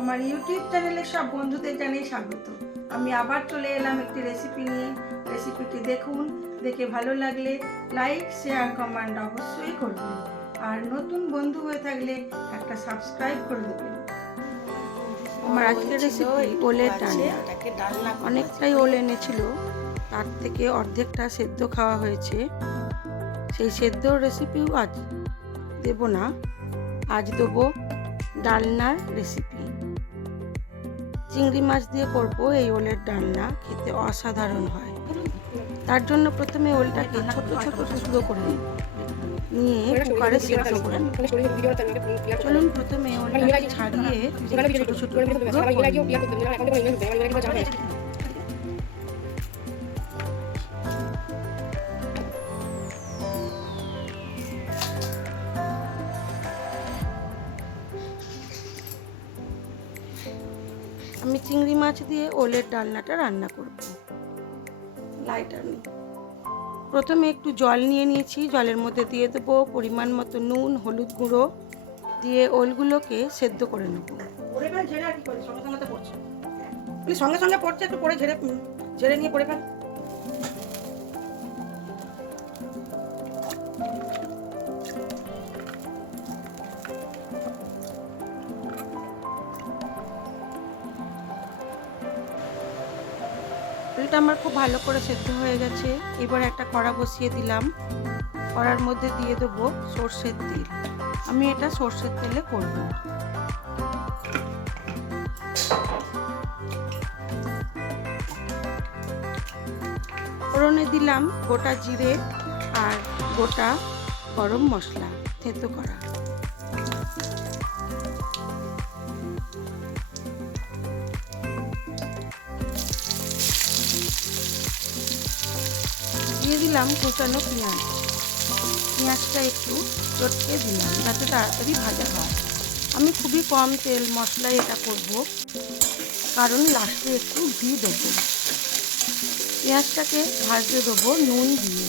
আমার ইউটিউব চ্যানেলে সব বন্ধুদের জানিয়ে স্বাগত। আমি আবার চলে এলাম একটি রেসিপি নিয়ে। রেসিপিটি দেখুন দেখে ভালো লাগলে লাইক শেয়ার কমেন্ট অবশ্যই করবেন। আর নতুন বন্ধু হয়ে থাকলে একটা সাবস্ক্রাইব করে দেবেন। আমার আজকের রেসিপি ওলের ডালনা অনেকটাই ওল এনেছিল। তার থেকে অর্ধেকটা সেদ্ধ খাওয়া হয়েছে। সেই সেদ্ধ রেসিপিও আজ দেব না। আজ দেবো ডালনার রেসিপি চিংড়ি মাছ দিয়ে করব, এই ওলের ডালনা খেতে অসাধারণ হয়। তার জন্য প্রথমে ওলটাকে ছোট ছোট টুকরো করে নিই নিয়ে কুকারে সেদ্ধ করে চলুন প্রথমে ওলটাকে ছাড়িয়ে ছোট ছোট টুকরো আমি চিংড়ি মাছ দিয়ে ওলের ডালনাটা রান্না করব। লাইটার নিই প্রথমে একটু জল নিয়ে নিয়েছি, জলের মধ্যে দিয়ে দেবো পরিমাণ মতো নুন, হলুদ গুঁড়ো দিয়ে ওলগুলোকে সেদ্ধ করে নেব। সঙ্গে সঙ্গে পড়ছে। সঙ্গে সঙ্গে পড়ছে, একটু পরে ঝেড়ে ঝেড়ে নিয়ে পড়ে ফেল। ওলটা আমার খুব ভালো করে সেদ্ধ হয়ে গেছে। এবার একটা কড়া বসিয়ে দিলাম। কড়ার মধ্যে দিয়ে দেবো সর্ষের তেল। আমি এটা সর্ষের তেলে করব। ফোড়নে দিলাম গোটা জিরে আর গোটা গরম মশলা থেতো করা। দিয়ে দিলাম কুচানো পেঁয়াজ। পেঁয়াজটা একটু চটকে দিলাম যাতে তাড়াতাড়ি ভাজা হয়। আমি খুবই কম তেল মশলা এটা করব, কারণ লাস্টে একটু ঘি দেবো। পেঁয়াজটাকে ভাজতে দেবো, নুন দিয়ে।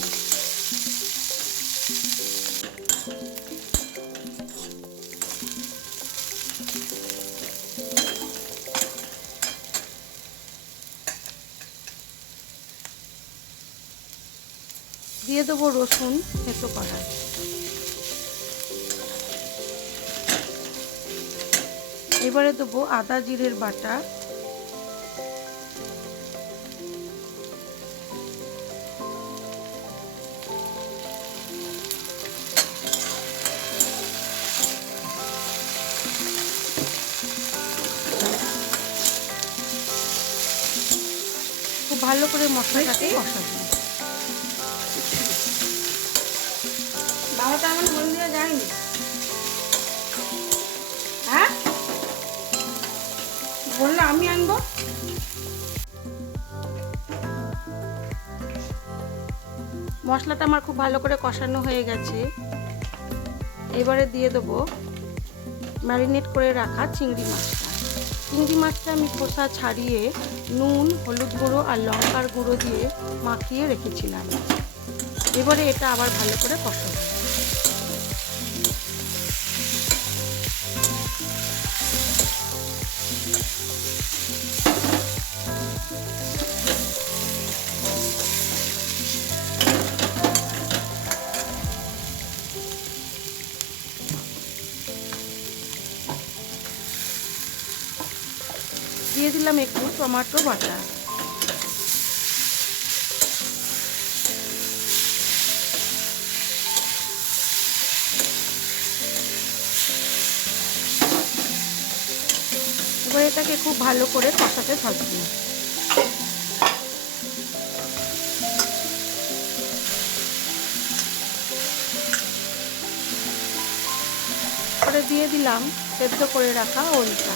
দিয়ে দেবো রসুন থেতো করা এবারে দেবো আদা জিরের বাটা। খুব ভালো করে মশলাটাকে কষাবো আমার মন্দিরে যায়নি। হ্যাঁ? আমি আনব। মশলাটা আমার খুব ভালো করে কষানো হয়ে গেছে। এবারে দিয়ে দেবো ম্যারিনেট করে রাখা চিংড়ি মাছটা। চিংড়ি মাছটা আমি খোসা ছাড়িয়ে নুন, হলুদ গুঁড়ো আর লঙ্কার গুঁড়ো দিয়ে মাখিয়ে রেখেছিলাম। এবারে এটা আবার ভালো করে কষাবো। দিলাম একটু টমেটো বাটা। এবার এটাকে খুব ভালো করে কষাতে থাকব। দিয়ে দিলাম সেদ্ধ করে রাখা ওলটা।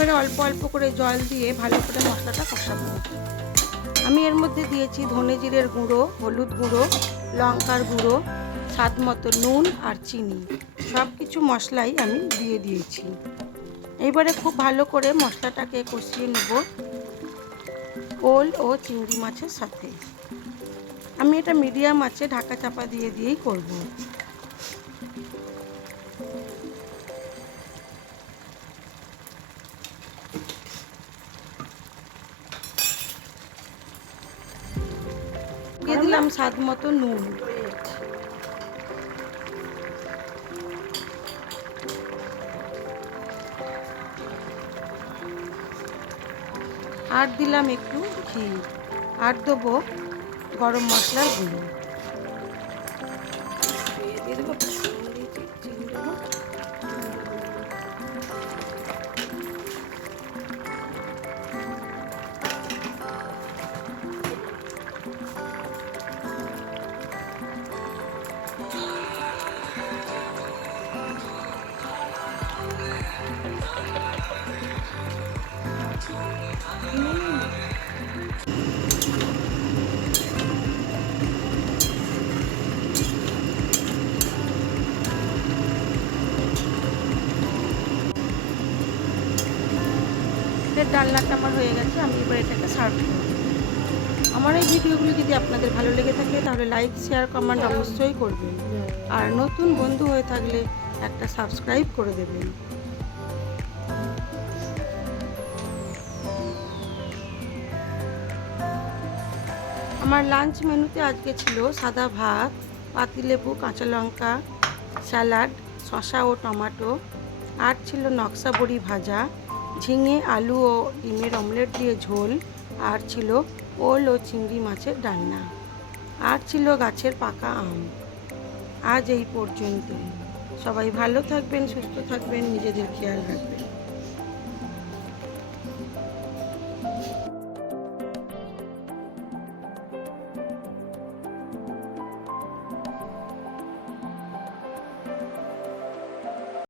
এবারে অল্প অল্প করে জল দিয়ে ভালো করে মশলাটা কষাবো। আমি এর মধ্যে দিয়েছি ধনে জিরের গুঁড়ো, হলুদ গুঁড়ো, লঙ্কার গুঁড়ো, স্বাদ মতো নুন আর চিনি। সব কিছু মশলাই আমি দিয়ে দিয়েছি। এবারে খুব ভালো করে মশলাটাকে কষিয়ে নেব ওল ও চিংড়ি মাছের সাথে। আমি এটা মিডিয়াম আছে ঢাকা চাপা দিয়ে দিয়েই করব। দিলাম স্বাদ মতো নুন। আর দিলাম একটু ঘি। আর দেবো গরম মশলার গুঁড়ো। এর ডালনাটা আমার হয়ে গেছে, আমি এবার এটাকে সার্ভ করব। আমার এই ভিডিওগুলি যদি আপনাদের ভালো লেগে থাকে, তাহলে লাইক শেয়ার কমেন্ট অবশ্যই করবেন। আর নতুন বন্ধু হয়ে থাকলে একটা সাবস্ক্রাইব করে দেবেন। আমার লাঞ্চ মেনুতে আজকে ছিল সাদা ভাত, পাতিলেবু, কাঁচা লঙ্কা স্যালাড শসা ও টমাটো, আর ছিল নকশা বড়ি ভাজা। ঝিঙে, আলু ও ডিমের অমলেট দিয়ে ঝোল। আর ছিল ওল ও চিংড়ি মাছের ডালনা। আর ছিল গাছের পাকা আম। আজ এই পর্যন্ত সবাই ভালো থাকবেন, সুস্থ থাকবেন, নিজেদের খেয়াল রাখবেন।